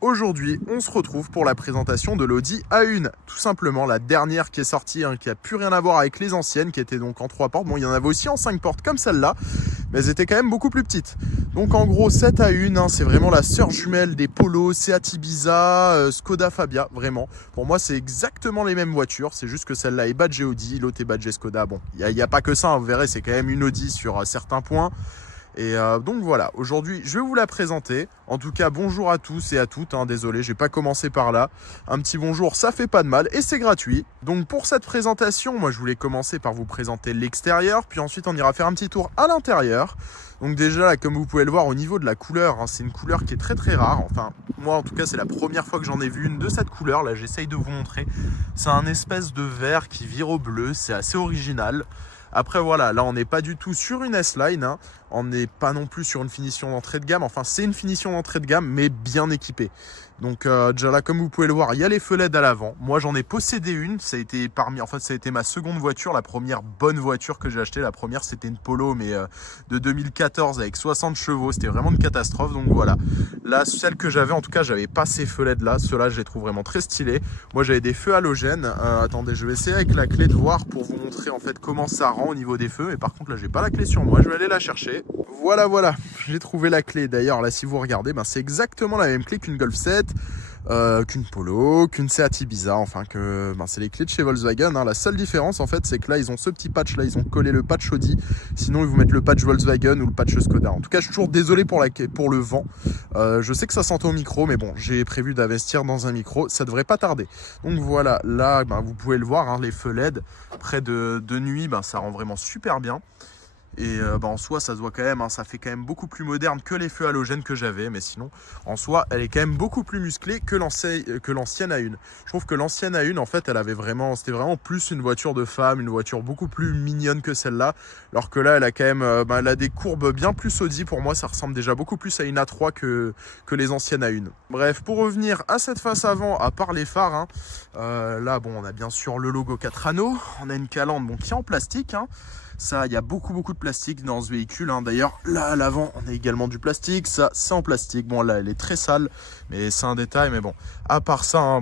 Aujourd'hui, on se retrouve pour la présentation de l'Audi A1. Tout simplement la dernière qui est sortie, qui n'a plus rien à voir avec les anciennes, qui étaient donc en 3 portes. Bon, il y en avait aussi en 5 portes comme celle-là, mais elles étaient quand même beaucoup plus petites. Donc en gros, cette A1, c'est vraiment la sœur jumelle des Polo, Seat Ibiza, Skoda Fabia, vraiment. Pour moi, c'est exactement les mêmes voitures, c'est juste que celle-là est badgée Audi, l'autre est badgée Skoda. Bon, il n'y a pas que ça, vous verrez, c'est quand même une Audi sur certains points. Et donc voilà, aujourd'hui je vais vous la présenter. En tout cas, bonjour à tous et à toutes, désolé, j'ai pas commencé par là. Un petit bonjour, ça fait pas de mal et c'est gratuit. Donc pour cette présentation, moi je voulais commencer par vous présenter l'extérieur, puis ensuite on ira faire un petit tour à l'intérieur. Donc déjà là, comme vous pouvez le voir au niveau de la couleur, c'est une couleur qui est très très rare. Enfin, moi en tout cas c'est la première fois que j'en ai vu une de cette couleur. Là j'essaye de vous montrer. C'est un espèce de vert qui vire au bleu, c'est assez original. Après voilà, là on n'est pas du tout sur une S-Line, on n'est pas non plus sur une finition d'entrée de gamme, enfin c'est une finition d'entrée de gamme mais bien équipée. Donc déjà là comme vous pouvez le voir, il y a les feux LED à l'avant. Moi j'en ai possédé une, ça a été ça a été ma seconde voiture, la première bonne voiture que j'ai achetée. La première c'était une Polo mais de 2014 avec 60 chevaux, c'était vraiment une catastrophe. Donc voilà, là celle que j'avais en tout cas, j'avais pas ces feux LED là, ceux-là je les trouve vraiment très stylés. Moi j'avais des feux halogènes, attendez je vais essayer avec la clé de voir pour vous montrer en fait comment ça rend au niveau des feux. Mais par contre là j'ai pas la clé sur moi, je vais aller la chercher. Voilà, j'ai trouvé la clé. D'ailleurs là si vous regardez, c'est exactement la même clé qu'une Golf 7, qu'une Polo, qu'une Seat Ibiza, enfin que c'est les clés de chez Volkswagen. La seule différence en fait c'est que là ils ont ce petit patch là, ils ont collé le patch Audi, sinon ils vous mettent le patch Volkswagen ou le patch Skoda. En tout cas je suis toujours désolé pour le vent, je sais que ça s'entend au micro mais bon j'ai prévu d'investir dans un micro, ça devrait pas tarder. Donc voilà, là vous pouvez le voir, les feux LED près de nuit, ça rend vraiment super bien. Et en soi ça se voit quand même, ça fait quand même beaucoup plus moderne que les feux halogènes que j'avais. Mais sinon en soi elle est quand même beaucoup plus musclée que l'ancienne A1. Je trouve que l'ancienne A1 en fait c'était vraiment plus une voiture de femme, une voiture beaucoup plus mignonne que celle-là. Alors que là elle a quand même elle a des courbes bien plus Audi. Pour moi ça ressemble déjà beaucoup plus à une A3 que les anciennes A1. Bref, pour revenir à cette face avant, à part les phares, là on a bien sûr le logo 4 anneaux. On a une calandre qui est en plastique, Ça, il y a beaucoup de plastique dans ce véhicule. D'ailleurs, là, à l'avant, on a également du plastique. Ça, c'est en plastique. Bon, là, elle est très sale, mais c'est un détail. Mais bon, à part ça,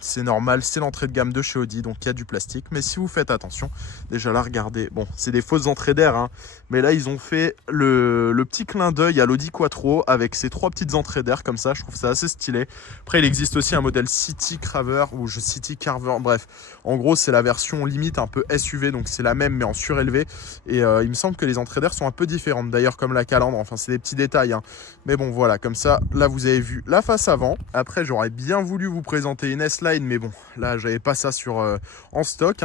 c'est normal. C'est l'entrée de gamme de chez Audi, donc il y a du plastique. Mais si vous faites attention, déjà là, regardez. Bon, c'est des fausses entrées d'air, mais là, ils ont fait le petit clin d'œil à l'Audi Quattro avec ces 3 petites entrées d'air comme ça. Je trouve ça assez stylé. Après, il existe aussi un modèle City Carver City Carver. Bref, en gros, c'est la version limite un peu SUV, donc c'est la même mais en surélevé. Et il me semble que les entrées d'air sont un peu différentes. D'ailleurs, comme la calandre. Enfin, c'est des petits détails. Mais bon, voilà, comme ça, là, vous avez vu la face avant. Après, j'aurais bien voulu vous présenter une S-Line, mais bon, là, j'avais pas ça en stock.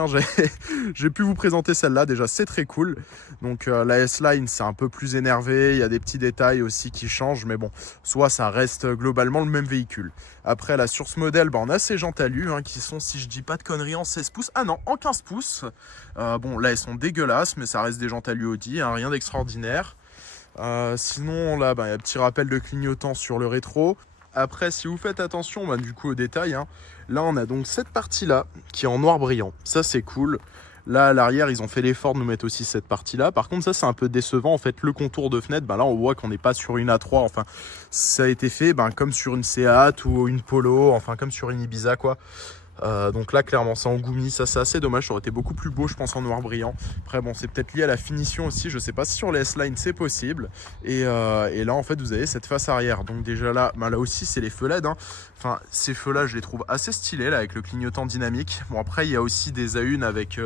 J'ai pu vous présenter celle-là. Déjà, c'est très cool. Donc, la S-Line, c'est un peu plus énervé. Il y a des petits détails aussi qui changent. Mais bon, soit ça reste globalement le même véhicule. Après, là, sur ce modèle, on a ces jantes alu qui sont, si je dis pas de conneries, en 16 pouces. Ah non, en 15 pouces. Bon, là, elles sont dégueulasses, mais ça reste des jantes alu Audi, rien d'extraordinaire. Sinon, là, il y a un petit rappel de clignotant sur le rétro. Après, si vous faites attention, du coup, aux détails, là, on a donc cette partie-là qui est en noir brillant. Ça, c'est cool. Là, à l'arrière, ils ont fait l'effort de nous mettre aussi cette partie-là. Par contre, ça, c'est un peu décevant. En fait, le contour de fenêtre, là, on voit qu'on n'est pas sur une A3. Enfin, ça a été fait comme sur une Seat ou une Polo. Enfin, comme sur une Ibiza, quoi. Donc là clairement c'est en goumis, ça c'est assez dommage, ça aurait été beaucoup plus beau je pense en noir brillant. Après bon, c'est peut-être lié à la finition aussi, je sais pas si sur les S-Line c'est possible. Et là en fait vous avez cette face arrière, donc déjà là, là aussi c'est les feux LED, Enfin ces feux là je les trouve assez stylés là avec le clignotant dynamique. Bon après il y a aussi des A1 avec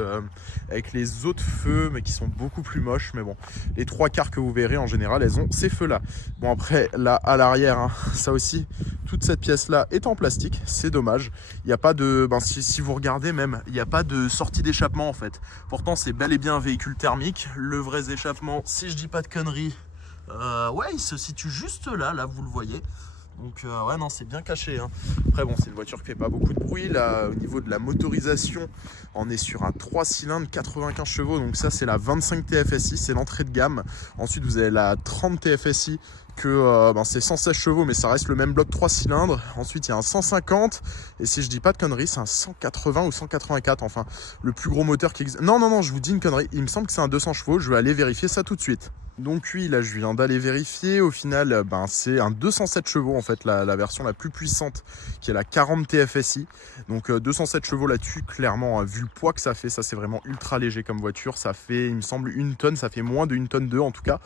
les autres feux mais qui sont beaucoup plus moches. Mais bon, les 3 quarts que vous verrez en général elles ont ces feux là. Bon après là à l'arrière, ça aussi, toute cette pièce là est en plastique, c'est dommage. Il n'y a pas de, si vous regardez même, il n'y a pas de sortie d'échappement en fait. Pourtant c'est bel et bien un véhicule thermique. Le vrai échappement, si je dis pas de conneries, il se situe juste là vous le voyez. Donc ouais non, c'est bien caché. Après bon, c'est une voiture qui fait pas beaucoup de bruit. Là au niveau de la motorisation, on est sur un 3 cylindres 95 chevaux. Donc ça c'est la 25 TFSI, c'est l'entrée de gamme. Ensuite vous avez la 30 TFSI que c'est 116 chevaux, mais ça reste le même bloc 3 cylindres. Ensuite, il y a un 150, et si je dis pas de conneries, c'est un 180 ou 184, enfin, le plus gros moteur qui existe. Non, je vous dis une connerie, il me semble que c'est un 200 chevaux, je vais aller vérifier ça tout de suite. Donc oui, là je viens d'aller vérifier, au final c'est un 207 chevaux en fait, la version la plus puissante qui est la 40 TFSI. Donc 207 chevaux là-dessus, clairement, vu le poids que ça fait, ça c'est vraiment ultra léger comme voiture, ça fait il me semble 1 tonne, ça fait moins de 1 tonne 2 en tout cas.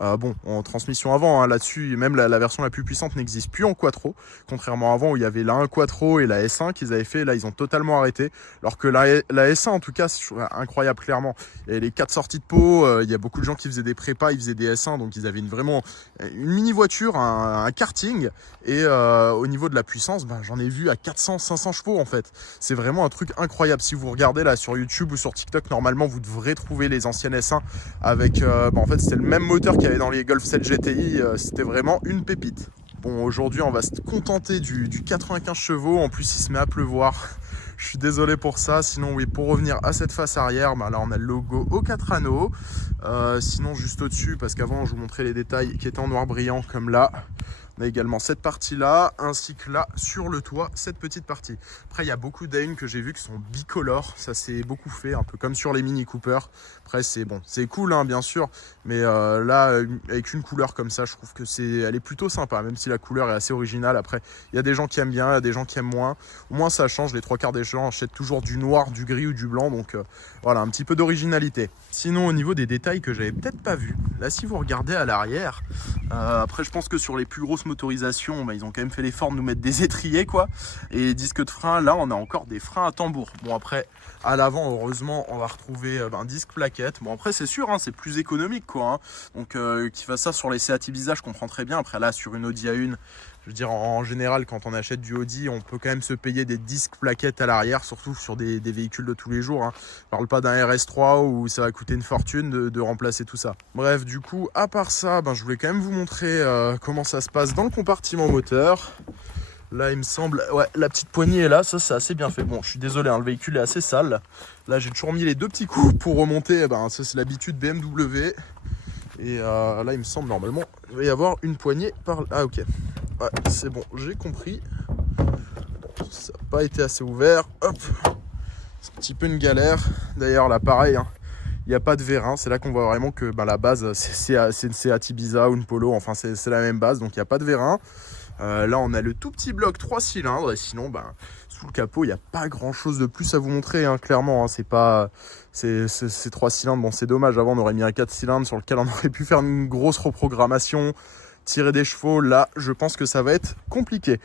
Bon, en transmission avant, hein, là-dessus, même la version la plus puissante n'existe plus en quattro. Contrairement à avant où il y avait la 1 quattro et la S1 qu'ils avaient fait, là ils ont totalement arrêté. Alors que la S1 en tout cas, c'est incroyable clairement. Il y a les 4 sorties de pot, il y a beaucoup de gens qui faisaient des prépas, ils faisaient des S1, donc ils avaient vraiment une mini voiture, un karting. Et au niveau de la puissance, j'en ai vu à 400-500 chevaux en fait. C'est vraiment un truc incroyable. Si vous regardez là sur YouTube ou sur TikTok, normalement vous devrez trouver les anciennes S1 avec, en fait c'était le même moteur qu'il y avait dans les Golf 7 GTI, c'était vraiment une pépite. Bon, aujourd'hui on va se contenter du 95 chevaux, en plus il se met à pleuvoir. Je suis désolé pour ça, sinon oui, pour revenir à cette face arrière, là on a le logo aux 4 anneaux. Sinon juste au-dessus, parce qu'avant je vous montrais les détails qui étaient en noir brillant comme là. On a également cette partie-là, ainsi que là, sur le toit, cette petite partie. Après, il y a beaucoup d'Ain que j'ai vu qui sont bicolores. Ça s'est beaucoup fait, un peu comme sur les Mini Cooper. Après, c'est bon, c'est cool, hein, bien sûr. Mais là, avec une couleur comme ça, je trouve que elle est plutôt sympa, même si la couleur est assez originale. Après, il y a des gens qui aiment bien, il y a des gens qui aiment moins. Au moins, ça change. Les 3/4 des gens achètent toujours du noir, du gris ou du blanc. Donc, voilà, un petit peu d'originalité. Sinon, au niveau des détails que j'avais peut-être pas vu, là, si vous regardez à l'arrière, après, je pense que sur les plus grosses motorisation, ils ont quand même fait l'effort de nous mettre des étriers quoi, et disque de frein, là on a encore des freins à tambour. Bon, après à l'avant heureusement on va retrouver un disque plaquette. Bon, après c'est sûr, hein, c'est plus économique quoi, hein. Donc qui fasse ça sur les Seat Ibiza, je comprends très bien. Après là sur une Audi A1, je veux dire en général quand on achète du Audi, on peut quand même se payer des disques plaquettes à l'arrière, surtout sur des véhicules de tous les jours, hein. Je parle pas d'un RS3 où ça va coûter une fortune de remplacer tout ça. Bref, du coup à part ça, je voulais quand même vous montrer comment ça se passe dans le compartiment moteur. Là il me semble, ouais, la petite poignée est là, ça c'est assez bien fait. Bon, je suis désolé, hein, le véhicule est assez sale. Là j'ai toujours mis les 2 petits coups pour remonter, ça c'est l'habitude BMW. Et là il me semble normalement il va y avoir une poignée par... Ah ok, ouais, c'est bon, j'ai compris. Bon, ça n'a pas été assez ouvert, hop. C'est un petit peu une galère. D'ailleurs là pareil, hein, il n'y a pas de vérin, c'est là qu'on voit vraiment que la base c'est une Seat Ibiza ou une Polo, enfin c'est la même base, donc il n'y a pas de vérin. Là on a le tout petit bloc 3 cylindres, et sinon sous le capot il n'y a pas grand chose de plus à vous montrer, hein, clairement, hein, c'est 3 cylindres, bon c'est dommage, avant on aurait mis un 4 cylindres sur lequel on aurait pu faire une grosse reprogrammation, tirer des chevaux. Là je pense que ça va être compliqué.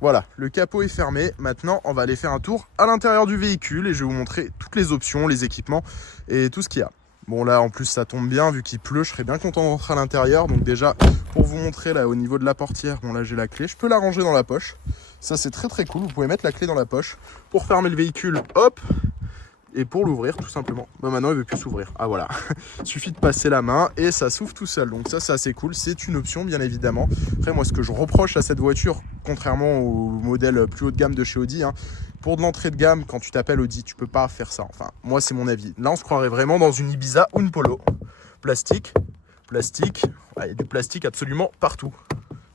Voilà, le capot est fermé. Maintenant, on va aller faire un tour à l'intérieur du véhicule et je vais vous montrer toutes les options, les équipements et tout ce qu'il y a. Bon, là, en plus, ça tombe bien, vu qu'il pleut, je serais bien content de rentrer à l'intérieur. Donc déjà, pour vous montrer, là, au niveau de la portière, bon, là, j'ai la clé. Je peux la ranger dans la poche. Ça, c'est très, très cool. Vous pouvez mettre la clé dans la poche pour fermer le véhicule, hop, et pour l'ouvrir, tout simplement. Maintenant, il ne veut plus s'ouvrir. Ah, voilà. Il suffit de passer la main et ça s'ouvre tout seul. Donc ça, c'est assez cool. C'est une option, bien évidemment. Après, moi, ce que je reproche à cette voiture, contrairement au modèle plus haut de gamme de chez Audi, hein, pour de l'entrée de gamme, quand tu t'appelles Audi, tu peux pas faire ça. Enfin, moi, c'est mon avis. Là, on se croirait vraiment dans une Ibiza ou une Polo. Plastique. Ouais, il y a du plastique absolument partout.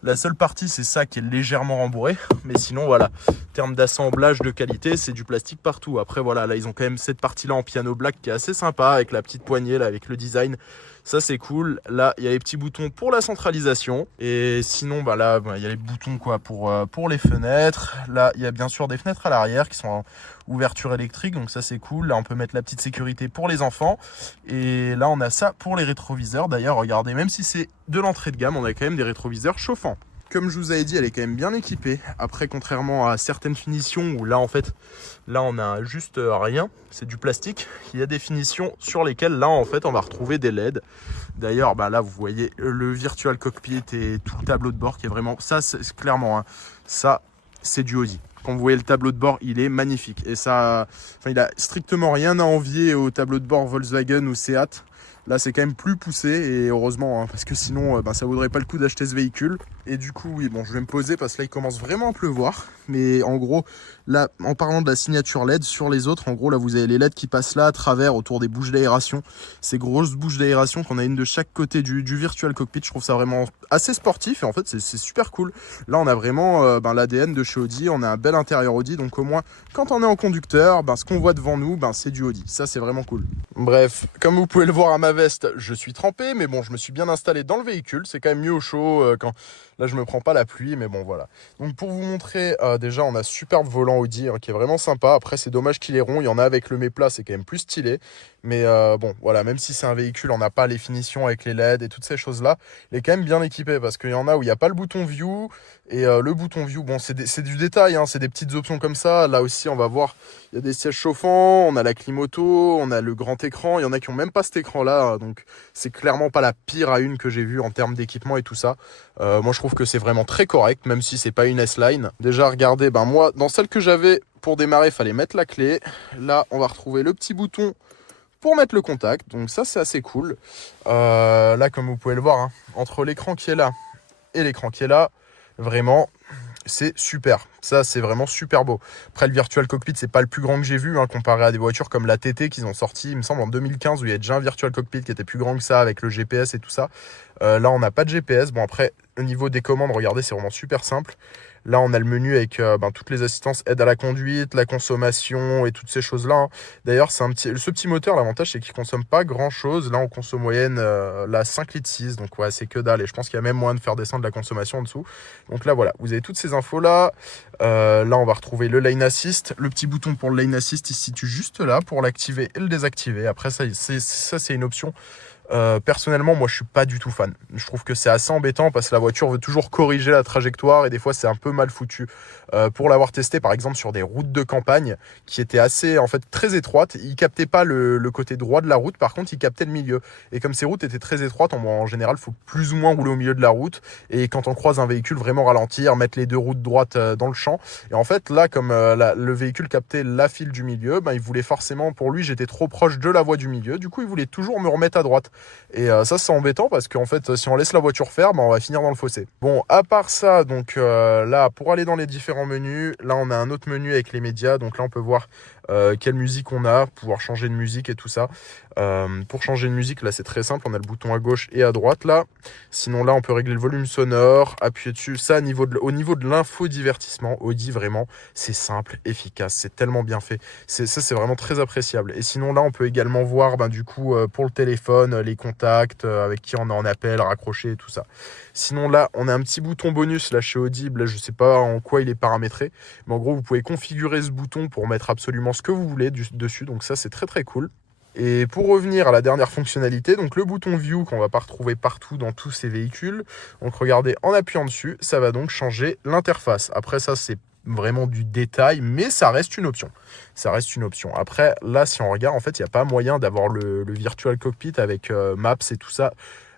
La seule partie, c'est ça qui est légèrement rembourré. Mais sinon, voilà, en termes d'assemblage de qualité, c'est du plastique partout. Après, voilà, là, ils ont quand même cette partie-là en piano black qui est assez sympa, avec la petite poignée, là, avec le design. Ça, c'est cool. Là, il y a les petits boutons pour la centralisation. Et sinon, là, il y a les boutons quoi pour les fenêtres. Là, il y a bien sûr des fenêtres à l'arrière qui sont en ouverture électrique. Donc ça, c'est cool. Là, on peut mettre la petite sécurité pour les enfants. Et là, on a ça pour les rétroviseurs. D'ailleurs, regardez, même si c'est de l'entrée de gamme, on a quand même des rétroviseurs chauffants. Comme je vous avais dit, elle est quand même bien équipée. Après, contrairement à certaines finitions où là, en fait, là, on a juste rien. C'est du plastique. Il y a des finitions sur lesquelles, là, en fait, on va retrouver des LED. D'ailleurs, là, vous voyez le Virtual Cockpit et tout le tableau de bord qui est vraiment... Ça, c'est clairement, hein, ça, c'est du Audi. Quand vous voyez le tableau de bord, il est magnifique. Et ça, il a strictement rien à envier au tableau de bord Volkswagen ou Seat. Là, c'est quand même plus poussé et heureusement, hein, parce que sinon, ça vaudrait pas le coup d'acheter ce véhicule. Et du coup, oui, bon, je vais me poser parce que là, il commence vraiment à pleuvoir. Mais en gros, là, en parlant de la signature LED sur les autres, en gros, là, vous avez les LED qui passent là à travers autour des bouches d'aération. Ces grosses bouches d'aération qu'on a une de chaque côté du virtual cockpit. Je trouve ça vraiment assez sportif et en fait, c'est super cool. Là, on a vraiment l'ADN de chez Audi. On a un bel intérieur Audi. Donc, au moins, quand on est en conducteur, ce qu'on voit devant nous, c'est du Audi. Ça, c'est vraiment cool. Bref, comme vous pouvez le voir à ma veste, je suis trempé, mais bon, je me suis bien installé dans le véhicule. C'est quand même mieux au chaud quand là je me prends pas la pluie, mais bon voilà. Donc pour vous montrer, déjà on a superbe volant Audi qui est vraiment sympa. Après c'est dommage qu'il est rond, il y en a avec le méplat, c'est quand même plus stylé. Mais bon voilà, même si c'est un véhicule, on n'a pas les finitions avec les LED et toutes ces choses-là, il est quand même bien équipé parce qu'il y en a où il n'y a pas le bouton View. Et le bouton View, bon c'est du détail, hein, c'est des petites options comme ça. Là aussi on va voir, il y a des sièges chauffants, on a la clim auto, on a le grand écran. Il y en a qui n'ont même pas cet écran-là, donc c'est clairement pas la pire à une que j'ai vue en termes d'équipement et tout ça. Moi je trouve que c'est vraiment très correct, même si c'est pas une S-Line. Déjà regardez, moi dans celle que j'avais pour démarrer, il fallait mettre la clé. Là on va retrouver le petit bouton pour mettre le contact, donc ça c'est assez cool. Là comme vous pouvez le voir, hein, entre l'écran qui est là et l'écran qui est là, vraiment c'est super, ça c'est vraiment super beau. Après le Virtual Cockpit c'est pas le plus grand que j'ai vu, hein, comparé à des voitures comme la TT qu'ils ont sorti il me semble en 2015 où il y a déjà un Virtual Cockpit qui était plus grand que ça avec le GPS et tout ça. Là on n'a pas de GPS, bon après au niveau des commandes regardez c'est vraiment super simple. Là, on a le menu avec toutes les assistances, aide à la conduite, la consommation et toutes ces choses-là. Hein. D'ailleurs, ce petit moteur, l'avantage, c'est qu'il ne consomme pas grand-chose. Là, on consomme moyenne 5 litres 6. Donc, ouais, c'est que dalle. Et je pense qu'il y a même moyen de faire descendre la consommation en dessous. Donc là, voilà, vous avez toutes ces infos-là. Là, on va retrouver le Lane Assist. Le petit bouton pour le Lane Assist, il se situe juste là pour l'activer et le désactiver. Après, ça c'est une option. Personnellement, moi je suis pas du tout fan. Je trouve que c'est assez embêtant parce que la voiture veut toujours corriger la trajectoire et des fois c'est un peu mal foutu. Pour l'avoir testé par exemple sur des routes de campagne qui étaient assez en fait très étroites, il captait pas le côté droit de la route, par contre il captait le milieu. Et comme ces routes étaient très étroites, en général il faut plus ou moins rouler au milieu de la route et quand on croise un véhicule vraiment ralentir, mettre les deux routes droites dans le champ. Et en fait là comme le véhicule captait la file du milieu, il voulait forcément, pour lui j'étais trop proche de la voie du milieu, du coup il voulait toujours me remettre à droite. Et ça c'est embêtant parce qu'en fait si on laisse la voiture faire, on va finir dans le fossé. Bon, à part ça, donc là pour aller dans les différents menus, là on a un autre menu avec les médias. Donc là on peut voir quelle musique on a, pouvoir changer de musique et tout ça. Pour changer de musique, là c'est très simple, on a le bouton à gauche et à droite là. Sinon là on peut régler le volume sonore, appuyer dessus. Ça au niveau de l'infodivertissement, Audi vraiment c'est simple, efficace, c'est tellement bien fait. C'est vraiment très appréciable. Et sinon là on peut également voir du coup pour le téléphone, les contacts, avec qui on est en appel, raccroché et tout ça. Sinon là on a un petit bouton bonus là chez Audi, là je sais pas en quoi il est paramétré, mais en gros vous pouvez configurer ce bouton pour mettre absolument ce que vous voulez dessus, donc ça c'est très très cool. Et pour revenir à la dernière fonctionnalité, donc le bouton View qu'on va pas retrouver partout dans tous ces véhicules, donc regardez, en appuyant dessus, ça va donc changer l'interface. Après ça c'est vraiment du détail, mais ça reste une option. Ça reste une option. Après, là, si on regarde, en fait, il n'y a pas moyen d'avoir le Virtual Cockpit avec Maps et tout ça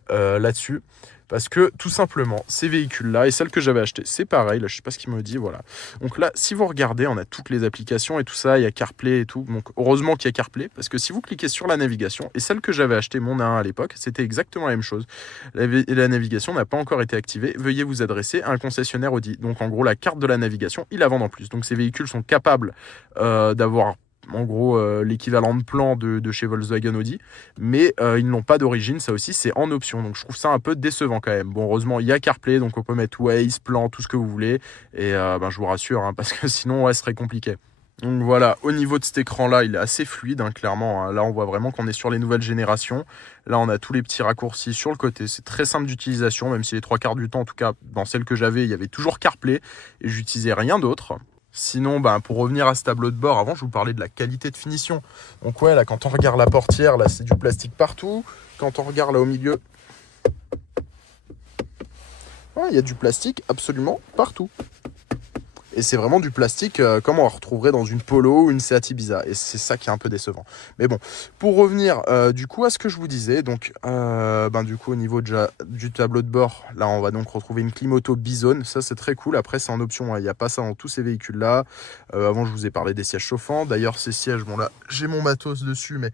là-dessus. Parce que tout simplement, ces véhicules-là et celles que j'avais achetées, c'est pareil. Là, je sais pas ce qu'il me dit, voilà. Donc là, si vous regardez, on a toutes les applications et tout ça. Il y a CarPlay et tout. Donc heureusement qu'il y a CarPlay, parce que si vous cliquez sur la navigation, et celle que j'avais achetée, mon A1 à l'époque, c'était exactement la même chose. La navigation n'a pas encore été activée. Veuillez vous adresser à un concessionnaire Audi. Donc en gros, la carte de la navigation, ils la vendent en plus. Donc ces véhicules sont capables d'avoir en gros l'équivalent de plan de chez Volkswagen Audi, mais ils n'ont pas d'origine, ça aussi c'est en option, donc je trouve ça un peu décevant quand même. Bon, heureusement il y a CarPlay, donc on peut mettre Waze, plan, tout ce que vous voulez, et je vous rassure, hein, parce que sinon ouais, ce serait compliqué. Donc voilà, au niveau de cet écran là, il est assez fluide, hein, clairement, hein. Là on voit vraiment qu'on est sur les nouvelles générations. Là on a tous les petits raccourcis sur le côté, c'est très simple d'utilisation, même si les 3 quarts du temps, en tout cas dans celle que j'avais, il y avait toujours CarPlay, et j'utilisais rien d'autre. Sinon, pour revenir à ce tableau de bord, avant je vous parlais de la qualité de finition. Donc ouais, là quand on regarde la portière, là c'est du plastique partout. Quand on regarde là au milieu, il y a du plastique absolument partout. Et c'est vraiment du plastique comme on retrouverait dans une Polo ou une Seat Ibiza. Et c'est ça qui est un peu décevant. Mais bon, pour revenir du coup à ce que je vous disais, donc du coup au niveau du tableau de bord, là on va donc retrouver une clim auto Bizone. Ça c'est très cool. Après c'est en option, hein. Il n'y a pas ça dans tous ces véhicules-là. Avant je vous ai parlé des sièges chauffants. D'ailleurs ces sièges, bon là j'ai mon matos dessus, mais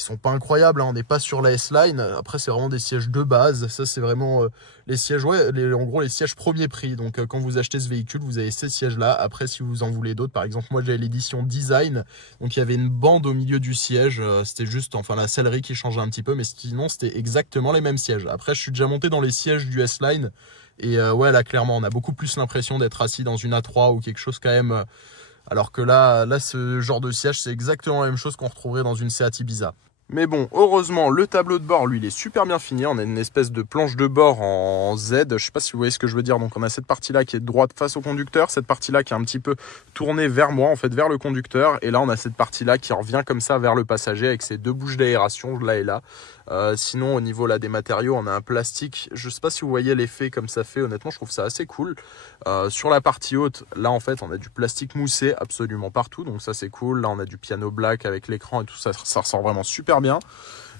Ils sont pas incroyables, hein. On n'est pas sur la S-Line. Après, c'est vraiment des sièges de base. Ça, c'est vraiment les sièges, ouais, en gros, les sièges premier prix. Donc, quand vous achetez ce véhicule, vous avez ces sièges-là. Après, si vous en voulez d'autres, par exemple, moi, j'avais l'édition Design. Donc, il y avait une bande au milieu du siège. C'était juste, enfin, la sellerie qui changeait un petit peu. Mais sinon, c'était exactement les mêmes sièges. Après, je suis déjà monté dans les sièges du S-Line. Et ouais, là, clairement, on a beaucoup plus l'impression d'être assis dans une A3 ou quelque chose quand même. Alors que là, ce genre de siège, c'est exactement la même chose qu'on retrouverait dans une Seat Ibiza. Mais bon, heureusement, le tableau de bord, lui, il est super bien fini. On a une espèce de planche de bord en Z. Je sais pas si vous voyez ce que je veux dire. Donc, on a cette partie-là qui est droite face au conducteur. Cette partie-là qui est un petit peu tournée vers moi, en fait, vers le conducteur. Et là, on a cette partie-là qui revient comme ça vers le passager avec ses deux bouches d'aération, là et là. Sinon, au niveau là des matériaux, on a un plastique. Je sais pas si vous voyez l'effet comme ça fait. Honnêtement, je trouve ça assez cool. Sur la partie haute, là, en fait, on a du plastique moussé absolument partout. Donc ça, c'est cool. Là, on a du piano black avec l'écran et tout ça. Ça ressort vraiment super bien.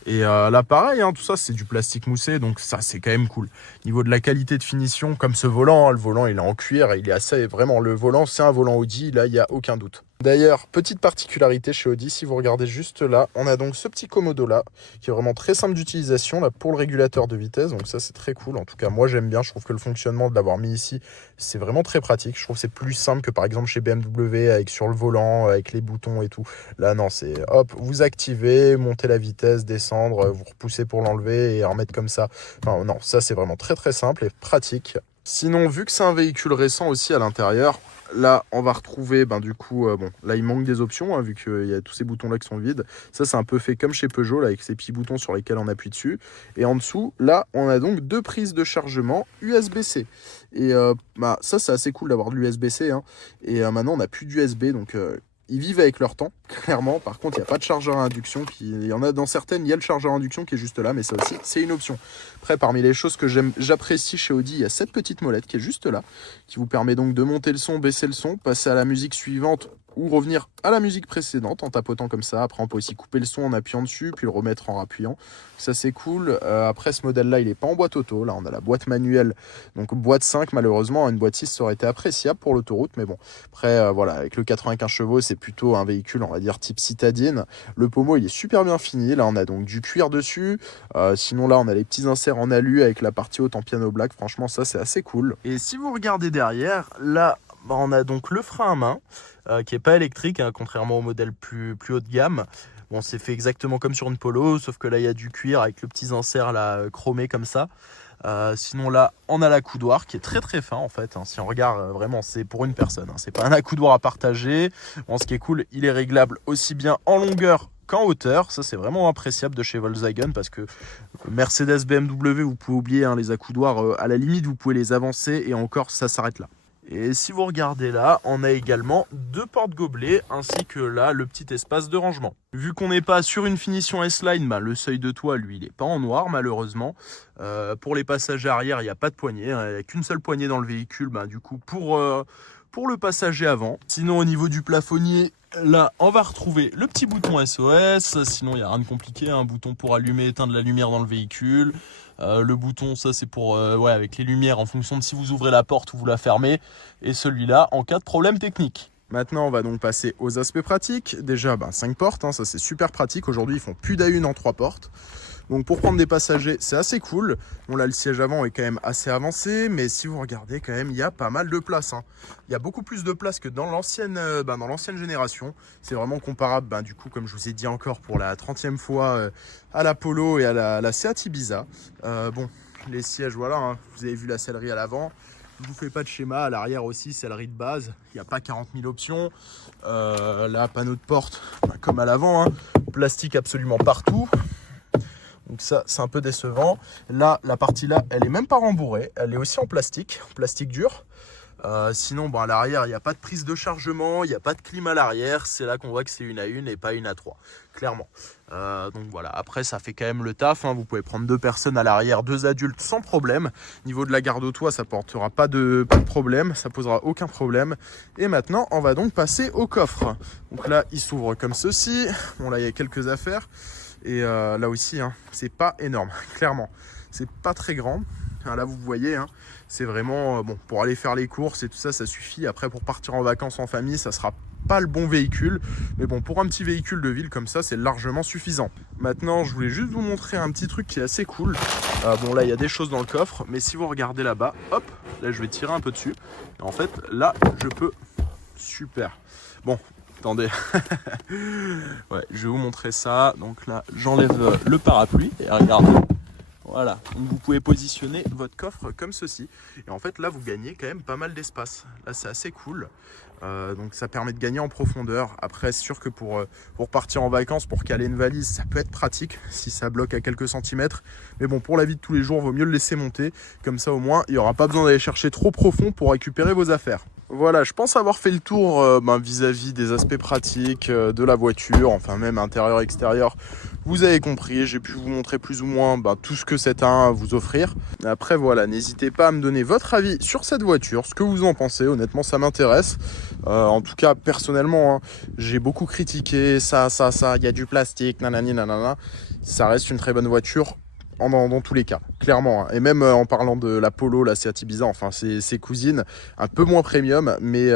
Et là, pareil, hein, tout ça, c'est du plastique moussé. Donc ça, c'est quand même cool. Niveau de la qualité de finition, comme ce volant, hein, le volant, il est en cuir. Il est assez, vraiment, le volant, c'est un volant Audi. Là, il n'y a aucun doute. D'ailleurs, petite particularité chez Audi, si vous regardez juste là, on a donc ce petit commodo là, qui est vraiment très simple d'utilisation là pour le régulateur de vitesse. Donc ça, c'est très cool. En tout cas, moi, j'aime bien. Je trouve que le fonctionnement de l'avoir mis ici, c'est vraiment très pratique. Je trouve que c'est plus simple que par exemple chez BMW avec sur le volant, avec les boutons et tout. Là, non, c'est hop, vous activez, montez la vitesse, descendre, vous repoussez pour l'enlever et en remettre comme ça. Enfin, non, ça, c'est vraiment très très simple et pratique. Sinon, vu que c'est un véhicule récent aussi à l'intérieur, là, on va retrouver, du coup, bon, là, il manque des options, hein, vu qu'il y a tous ces boutons-là qui sont vides. Ça, c'est un peu fait comme chez Peugeot, là, avec ces petits boutons sur lesquels on appuie dessus. Et en dessous, là, on a donc deux prises de chargement USB-C. Et ça, c'est assez cool d'avoir de l'USB-C. Hein. Et maintenant, on n'a plus d'USB, donc ils vivent avec leur temps, clairement. Par contre, il n'y a pas de chargeur à induction. Il y en a dans certaines, il y a le chargeur à induction qui est juste là, mais ça aussi, c'est une option. Après, parmi les choses que j'apprécie chez Audi, il y a cette petite molette qui est juste là, qui vous permet donc de monter le son, baisser le son, passer à la musique suivante ou revenir à la musique précédente en tapotant comme ça. Après, on peut aussi couper le son en appuyant dessus, puis le remettre en rappuyant. Ça, c'est cool. Après, ce modèle-là, il n'est pas en boîte auto. Là, on a la boîte manuelle. Donc, boîte 5, malheureusement. Une boîte 6, ça aurait été appréciable pour l'autoroute. Mais bon, après, voilà, avec le 95 chevaux, c'est plutôt un véhicule, on va dire, type citadine. Le pommeau, il est super bien fini. Là, on a donc du cuir dessus. Sinon, là, on a les petits inserts en alu avec la partie haute en piano black. Franchement, ça, c'est assez cool. Et si vous regardez derrière, là, on a donc le frein à main. Qui n'est pas électrique, hein, contrairement au modèle plus haut de gamme. Bon, c'est fait exactement comme sur une Polo, sauf que là, il y a du cuir avec le petit insert là, chromé comme ça. Sinon, là, on a l'accoudoir qui est très très fin en fait. Hein. Si on regarde vraiment, c'est pour une personne. Hein. C'est pas un accoudoir à partager. Bon, ce qui est cool, il est réglable aussi bien en longueur qu'en hauteur. Ça, c'est vraiment appréciable de chez Volkswagen parce que Mercedes, BMW, vous pouvez oublier hein, les accoudoirs. À la limite, vous pouvez les avancer et encore, ça s'arrête là. Et si vous regardez là, on a également deux porte-gobelets ainsi que là le petit espace de rangement. Vu qu'on n'est pas sur une finition S-Line, le seuil de toit lui il n'est pas en noir malheureusement. Pour les passagers arrière il n'y a pas de poignée, hein, il n'y a qu'une seule poignée dans le véhicule du coup pour le passager avant. Sinon au niveau du plafonnier, là on va retrouver le petit bouton SOS, sinon il n'y a rien de compliqué, un bouton pour allumer et éteindre la lumière dans le véhicule. Le bouton, ça c'est pour avec les lumières en fonction de si vous ouvrez la porte ou vous la fermez. Et celui-là en cas de problème technique. Maintenant, on va donc passer aux aspects pratiques. Déjà, 5 portes, hein, ça c'est super pratique. Aujourd'hui, ils font plus d'A1 en 3 portes. Donc pour prendre des passagers, c'est assez cool. Bon là, le siège avant est quand même assez avancé, mais si vous regardez quand même, il y a pas mal de place. Hein. Il y a beaucoup plus de place que dans l'ancienne génération. C'est vraiment comparable, du coup, comme je vous ai dit encore pour la 30e fois, à la Polo et à la Seat Ibiza. Bon, les sièges, voilà, hein, vous avez vu la sellerie à l'avant. Je vous fais pas de schéma, à l'arrière aussi, sellerie de base. Il n'y a pas 40 000 options. Là, panneau de porte, comme à l'avant, hein. Plastique absolument partout. Donc ça, c'est un peu décevant. Là, la partie là, elle est même pas rembourrée. Elle est aussi en plastique dur. Sinon, à l'arrière, il n'y a pas de prise de chargement, il n'y a pas de clim à l'arrière. C'est là qu'on voit que c'est une A1 et pas une A3, clairement. Donc voilà, après, ça fait quand même le taf. Hein. Vous pouvez prendre 2 personnes à l'arrière, 2 adultes sans problème. Niveau de la garde au toit, ça portera pas de problème, ça posera aucun problème. Et maintenant, on va donc passer au coffre. Donc là, il s'ouvre comme ceci. Bon, là, il y a quelques affaires. Et là aussi, hein, c'est pas énorme, clairement. C'est pas très grand. Là, vous voyez, hein, c'est vraiment bon pour aller faire les courses et tout ça, ça suffit. Après, pour partir en vacances en famille, ça sera pas le bon véhicule. Mais bon, pour un petit véhicule de ville comme ça, c'est largement suffisant. Maintenant, je voulais juste vous montrer un petit truc qui est assez cool. Bon, là, il y a des choses dans le coffre. Mais si vous regardez là-bas, hop, là, je vais tirer un peu dessus. Et en fait, là, je peux... Super. Bon, attendez. Ouais, je vais vous montrer ça. Donc là, j'enlève le parapluie. Et regardez. Voilà, donc vous pouvez positionner votre coffre comme ceci. Et en fait, là, vous gagnez quand même pas mal d'espace. Là, c'est assez cool. Donc, ça permet de gagner en profondeur. Après, c'est sûr que pour partir en vacances, pour caler une valise, ça peut être pratique si ça bloque à quelques centimètres. Mais bon, pour la vie de tous les jours, il vaut mieux le laisser monter. Comme ça, au moins, il n'y aura pas besoin d'aller chercher trop profond pour récupérer vos affaires. Voilà, je pense avoir fait le tour vis-à-vis des aspects pratiques de la voiture, enfin même intérieur, extérieur. Vous avez compris, j'ai pu vous montrer plus ou moins tout ce que c'est à vous offrir. Après voilà, n'hésitez pas à me donner votre avis sur cette voiture, ce que vous en pensez, honnêtement ça m'intéresse. En tout cas personnellement, hein, j'ai beaucoup critiqué ça, il y a du plastique, nanani nanana. Ça reste une très bonne voiture. Dans tous les cas, clairement. Hein. Et même en parlant de la Polo, la Seat Ibiza, enfin ses cousines, un peu moins premium, mais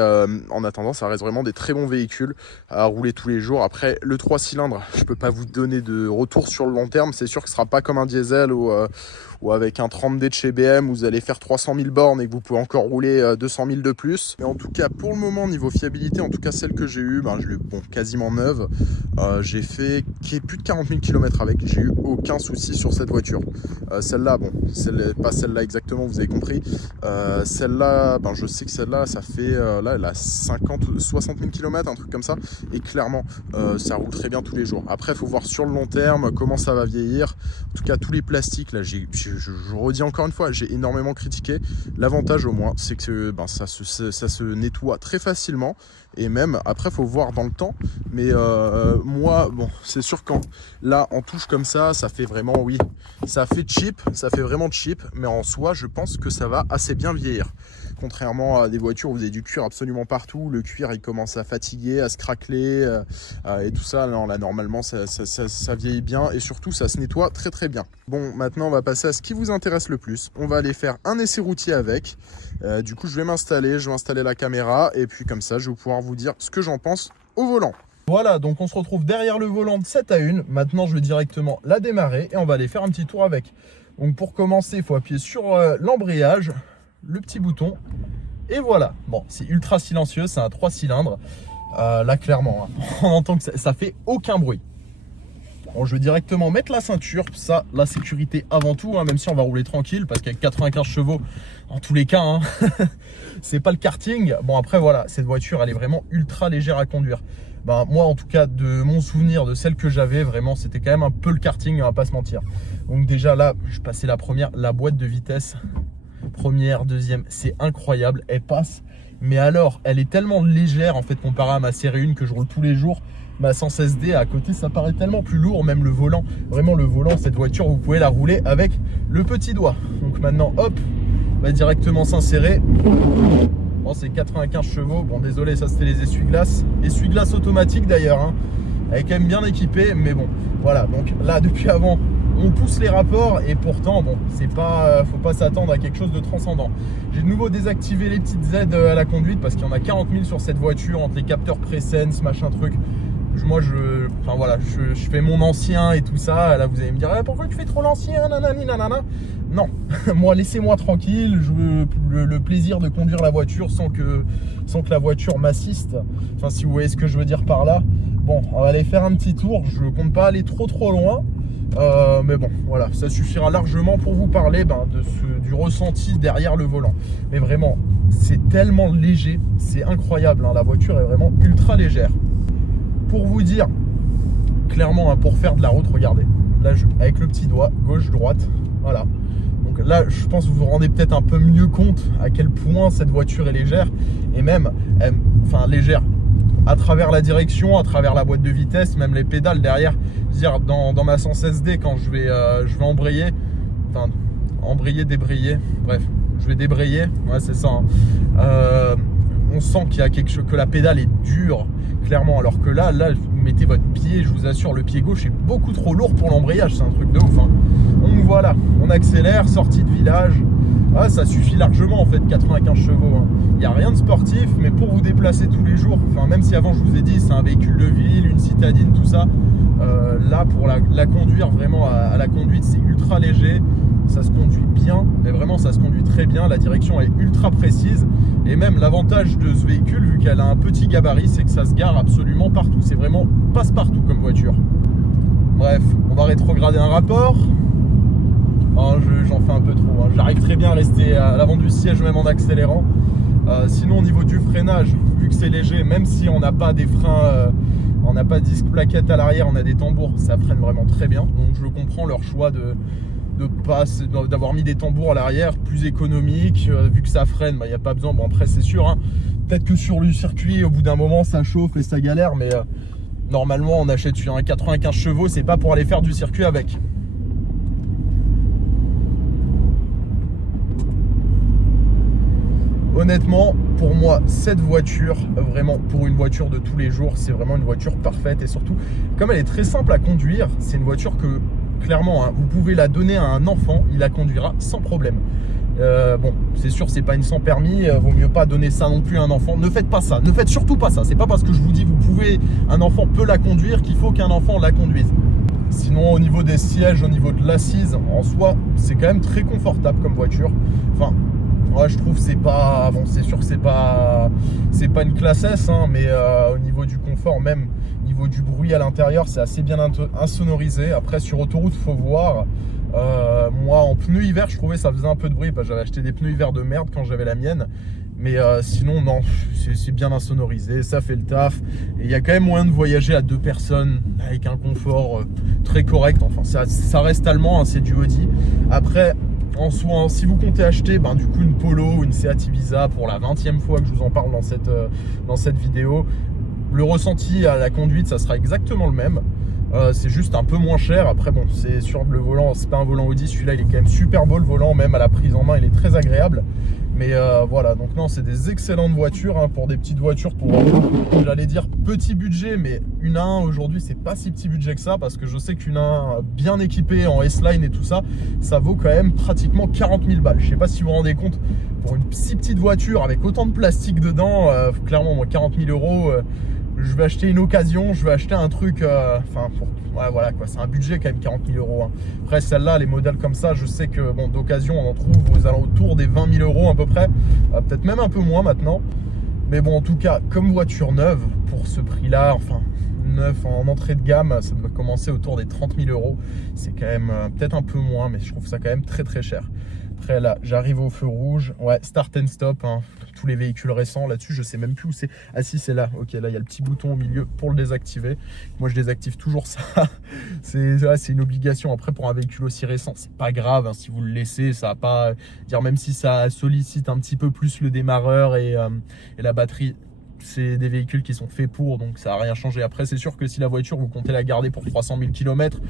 en attendant, ça reste vraiment des très bons véhicules à rouler tous les jours. Après, le 3 cylindres, je peux pas vous donner de retour sur le long terme. C'est sûr que ce sera pas comme un diesel ou avec un 30D de chez BM, où vous allez faire 300 000 bornes et que vous pouvez encore rouler 200 000 de plus. Mais en tout cas, pour le moment, niveau fiabilité, en tout cas celle que j'ai eue, je l'ai quasiment neuve. J'ai fait plus de 40 000 km avec. J'ai eu aucun souci sur cette voiture. Celle-là, pas celle-là exactement, vous avez compris. Celle-là, je sais que celle-là, ça fait, là, elle a 60 000 km, un truc comme ça. Et clairement, ça roule très bien tous les jours. Après, il faut voir sur le long terme comment ça va vieillir. En tout cas, tous les plastiques, là, je redis encore une fois, j'ai énormément critiqué. L'avantage au moins, c'est que ça se nettoie très facilement. Et même, après, il faut voir dans le temps. Mais moi, c'est sûr quand là, en touche comme ça fait vraiment, oui, ça fait cheap, ça fait vraiment cheap. Mais en soi, je pense que ça va assez bien vieillir. Contrairement à des voitures où vous avez du cuir absolument partout, le cuir il commence à fatiguer, à se craqueler et tout ça. Non, là normalement ça vieillit bien et surtout ça se nettoie très très bien. Bon, maintenant on va passer à ce qui vous intéresse le plus. On va aller faire un essai routier avec. Du coup je vais m'installer, la caméra et puis comme ça je vais pouvoir vous dire ce que j'en pense au volant. Voilà, donc on se retrouve derrière le volant de 7 à 1. Maintenant je vais directement la démarrer et on va aller faire un petit tour avec. Donc pour commencer, il faut appuyer sur l'embrayage, le petit bouton et voilà. Bon, c'est ultra silencieux, c'est un 3 cylindres. Là clairement, hein, on entend que ça fait aucun bruit. Bon, je vais directement mettre la ceinture, ça, la sécurité avant tout, hein, même si on va rouler tranquille parce qu'avec 95 chevaux, en tous les cas, hein, c'est pas le karting. Bon après voilà, cette voiture elle est vraiment ultra légère à conduire. Moi en tout cas de mon souvenir de celle que j'avais, vraiment c'était quand même un peu le karting, on va pas se mentir. Donc déjà là, je passais la première, la boîte de vitesse, première, deuxième, c'est incroyable, elle passe. Mais alors, elle est tellement légère en fait comparée à ma série 1 que je roule tous les jours. Ma 116D à côté, ça paraît tellement plus lourd, même le volant. Vraiment le volant, cette voiture, vous pouvez la rouler avec le petit doigt. Donc maintenant, hop, on va directement s'insérer. Bon, c'est 95 chevaux. Bon, désolé, ça c'était les essuie-glaces. Essuie-glaces automatiques d'ailleurs. Hein. Elle est quand même bien équipée, mais bon, voilà. Donc là, depuis avant, on pousse les rapports et pourtant, bon, c'est pas, faut pas s'attendre à quelque chose de transcendant. J'ai de nouveau désactivé les petites aides à la conduite parce qu'il y en a 40 000 sur cette voiture entre les capteurs Presense, machin truc. Moi, enfin voilà, je fais mon ancien et tout ça. Là, vous allez me dire, pourquoi tu fais trop l'ancien, nanani, nanana. Non, moi, laissez-moi tranquille. Je veux le plaisir de conduire la voiture sans que la voiture m'assiste. Enfin, si vous voyez ce que je veux dire par là. Bon, on va aller faire un petit tour. Je compte pas aller trop loin. Mais bon, voilà, ça suffira largement pour vous parler du ressenti derrière le volant. Mais vraiment, c'est tellement léger, c'est incroyable. Hein, la voiture est vraiment ultra légère. Pour vous dire, clairement, hein, pour faire de la route, regardez. Là, avec le petit doigt, gauche, droite, voilà. Donc là, je pense que vous vous rendez peut-être un peu mieux compte à quel point cette voiture est légère. Et même, enfin légère, à travers la direction, à travers la boîte de vitesse, même les pédales derrière. Je veux dire, dans ma 116D, quand je vais embrayer, enfin, embrayer, débrayer, bref, je vais débrayer, ouais, c'est ça. Hein. On sent qu'il y a quelque chose, que la pédale est dure, clairement. Alors que là, vous mettez votre pied, je vous assure, le pied gauche est beaucoup trop lourd pour l'embrayage. C'est un truc de ouf. Hein. Donc voilà, on accélère, sortie de village. ça suffit largement en fait, 95 chevaux. Hein. Il n'y a rien de sportif, mais pour vous déplacer tous les jours, enfin, même si avant je vous ai dit c'est un véhicule de ville, une citadine, tout ça, là pour la conduire vraiment à la conduite, c'est ultra léger, ça se conduit bien, mais vraiment ça se conduit très bien, la direction est ultra précise, et même l'avantage de ce véhicule, vu qu'elle a un petit gabarit, c'est que ça se gare absolument partout, c'est vraiment passe-partout comme voiture. Bref, on va rétrograder un rapport. Oh, j'en fais un peu trop, hein. J'arrive très bien à rester à l'avant du siège même en accélérant. Sinon au niveau du freinage, vu que c'est léger, même si on n'a pas des freins, on n'a pas de disque plaquette à l'arrière, on a des tambours, ça freine vraiment très bien. Donc je comprends leur choix d'avoir mis des tambours à l'arrière, plus économique, vu que ça freine, il n'y a pas besoin. Bon après c'est sûr, hein, peut-être que sur le circuit, au bout d'un moment ça chauffe et ça galère, mais normalement on achète un 95 chevaux, c'est pas pour aller faire du circuit avec. Honnêtement, pour moi, cette voiture, vraiment pour une voiture de tous les jours, c'est vraiment une voiture parfaite. Et surtout, comme elle est très simple à conduire, c'est une voiture que, clairement, hein, vous pouvez la donner à un enfant, il la conduira sans problème. Bon, c'est sûr, c'est pas une sans permis, vaut mieux pas donner ça non plus à un enfant. Ne faites pas ça, ne faites surtout pas ça. C'est pas parce que je vous dis un enfant peut la conduire qu'il faut qu'un enfant la conduise. Sinon, au niveau des sièges, au niveau de l'assise, en soi, c'est quand même très confortable comme voiture. Enfin, ouais, je trouve c'est pas bon, c'est sûr que c'est pas une classe S, hein, mais au niveau du confort, même au niveau du bruit à l'intérieur, c'est assez bien insonorisé. Après sur autoroute, faut voir. Moi en pneus hiver, je trouvais ça faisait un peu de bruit. J'avais acheté des pneus hiver de merde quand j'avais la mienne, mais sinon non, c'est bien insonorisé, ça fait le taf. Et il y a quand même moyen de voyager à 2 personnes avec un confort très correct. Enfin ça reste allemand, hein, c'est du Audi. Après en soi, si vous comptez acheter du coup une Polo ou une Seat Ibiza pour la 20e fois que je vous en parle dans cette vidéo, le ressenti à la conduite, ça sera exactement le même. C'est juste un peu moins cher. Après bon, c'est sur le volant, c'est pas un volant Audi, celui-là il est quand même super beau, le volant, même à la prise en main il est très agréable. Mais voilà, donc non, c'est des excellentes voitures, hein, pour des petites voitures, pour, j'allais dire petit budget, mais une A1 aujourd'hui c'est pas si petit budget que ça, parce que je sais qu'une A1 bien équipée en S-Line et tout ça, ça vaut quand même pratiquement 40 000 balles. Je sais pas si vous vous rendez compte, pour une si petite voiture avec autant de plastique dedans, clairement moi 40 000 euros, je vais acheter une occasion, je vais acheter un truc, ouais, voilà quoi, c'est un budget quand même 40 000 euros. Hein. Après celle-là, les modèles comme ça, je sais que bon, d'occasion on en trouve aux alentours des 20 000 euros à peu près, peut-être même un peu moins maintenant. Mais bon, en tout cas, comme voiture neuve, pour ce prix-là, enfin neuf en entrée de gamme, ça doit commencer autour des 30 000 euros. C'est quand même peut-être un peu moins, mais je trouve ça quand même très très cher. Après là, j'arrive au feu rouge, ouais, start and stop, hein. Tous les véhicules récents là-dessus, je sais même plus où c'est. Ah si, c'est là, ok, là il y a le petit bouton au milieu pour le désactiver. Moi je désactive toujours ça, c'est une obligation. Après pour un véhicule aussi récent, c'est pas grave, hein, si vous le laissez, ça va pas dire, même si ça sollicite un petit peu plus le démarreur et la batterie. C'est des véhicules qui sont faits pour, donc ça n'a rien changé. Après c'est sûr que si la voiture vous comptez la garder pour 300 000 km,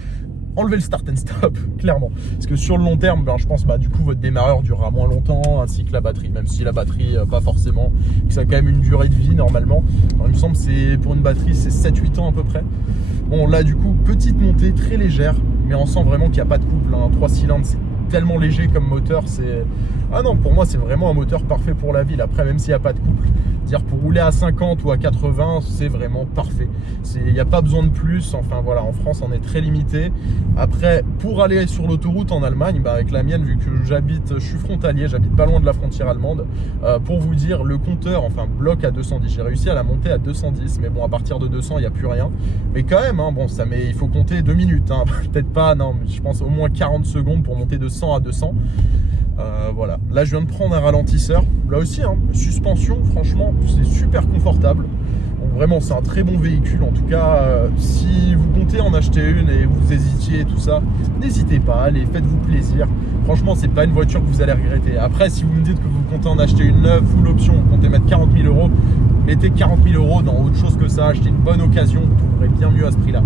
enlevez le start and stop, clairement. Parce que sur le long terme, je pense du coup votre démarreur durera moins longtemps, ainsi que la batterie, même si la batterie pas forcément, que ça a quand même une durée de vie normalement. Alors, il me semble c'est pour une batterie c'est 7-8 ans à peu près. Bon là du coup petite montée très légère, mais on sent vraiment qu'il n'y a pas de couple, hein. 3 cylindres, c'est tellement léger comme moteur, c'est... Ah non, pour moi c'est vraiment un moteur parfait pour la ville. Après même s'il n'y a pas de couple, dire pour rouler à 50 ou à 80, c'est vraiment parfait. Il n'y a pas besoin de plus. Enfin voilà, en France on est très limité. Après pour aller sur l'autoroute en Allemagne, avec la mienne, vu que je suis frontalier, j'habite pas loin de la frontière allemande, pour vous dire, le compteur bloque à 210. J'ai réussi à la monter à 210, mais bon à partir de 200 il n'y a plus rien. Mais quand même, hein, bon ça il faut compter 2 minutes, hein. Peut-être pas, non, mais je pense au moins 40 secondes pour monter de 100 à 200. Voilà, là je viens de prendre un ralentisseur, là aussi hein, suspension, franchement c'est super confortable. Donc, vraiment c'est un très bon véhicule. En tout cas si vous comptez en acheter une et vous hésitiez et tout ça, n'hésitez pas, allez, faites-vous plaisir. Franchement c'est pas une voiture que vous allez regretter. Après si vous me dites que vous comptez en acheter une neuve, full option, vous comptez mettre 40 000 euros, mettez 40 000 euros dans autre chose que ça, achetez une bonne occasion, vous trouverez bien mieux à ce prix là.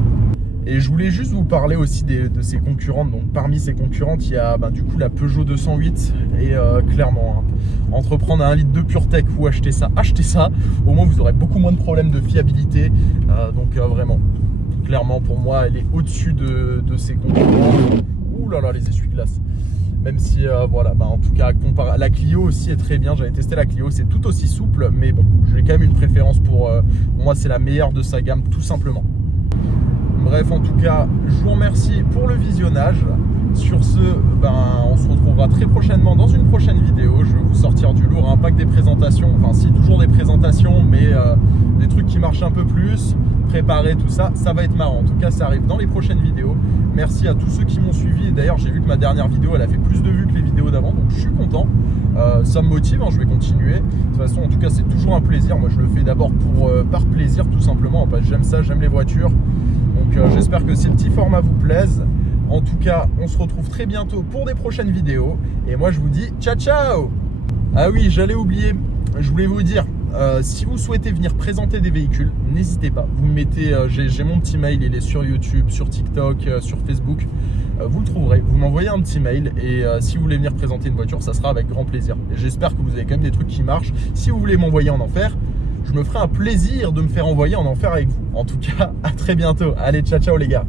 Et je voulais juste vous parler aussi de ses concurrentes. Donc parmi ses concurrentes, il y a du coup la Peugeot 208. Et clairement, hein, entreprendre à 1 litre de PureTech ou acheter ça. Au moins vous aurez beaucoup moins de problèmes de fiabilité. Donc vraiment, clairement pour moi, elle est au-dessus de ses concurrents. Ouh là là, les essuie-glaces. Même si, voilà, en tout cas, la Clio aussi est très bien. J'avais testé la Clio, c'est tout aussi souple. Mais bon, j'ai quand même une préférence pour moi, c'est la meilleure de sa gamme, tout simplement. Bref, en tout cas, je vous remercie pour le visionnage. Sur ce, on se retrouvera très prochainement dans une prochaine vidéo. Je vais vous sortir du lourd, pas que des présentations, enfin si, toujours des présentations, mais des trucs qui marchent un peu plus, préparer tout ça, ça va être marrant. En tout cas, ça arrive dans les prochaines vidéos. Merci à tous ceux qui m'ont suivi. D'ailleurs, j'ai vu que ma dernière vidéo, elle a fait plus de vues que les vidéos d'avant, donc je suis content. Ça me motive, je vais continuer. De toute façon, en tout cas, c'est toujours un plaisir. Moi, je le fais d'abord par plaisir, tout simplement. Parce que j'aime ça, j'aime les voitures. Donc, j'espère que ces petits formats vous plaisent. En tout cas, on se retrouve très bientôt pour des prochaines vidéos. Et moi, je vous dis ciao, ciao! Ah oui, j'allais oublier, je voulais vous dire, si vous souhaitez venir présenter des véhicules, n'hésitez pas. Vous me mettez, j'ai mon petit mail, il est sur YouTube, sur TikTok, sur Facebook. Vous le trouverez, vous m'envoyez un petit mail et si vous voulez venir présenter une voiture, ça sera avec grand plaisir. Et j'espère que vous avez quand même des trucs qui marchent. Si vous voulez m'envoyer en enfer, je me ferai un plaisir de me faire envoyer en enfer avec vous. En tout cas, à très bientôt. Allez, ciao, ciao les gars.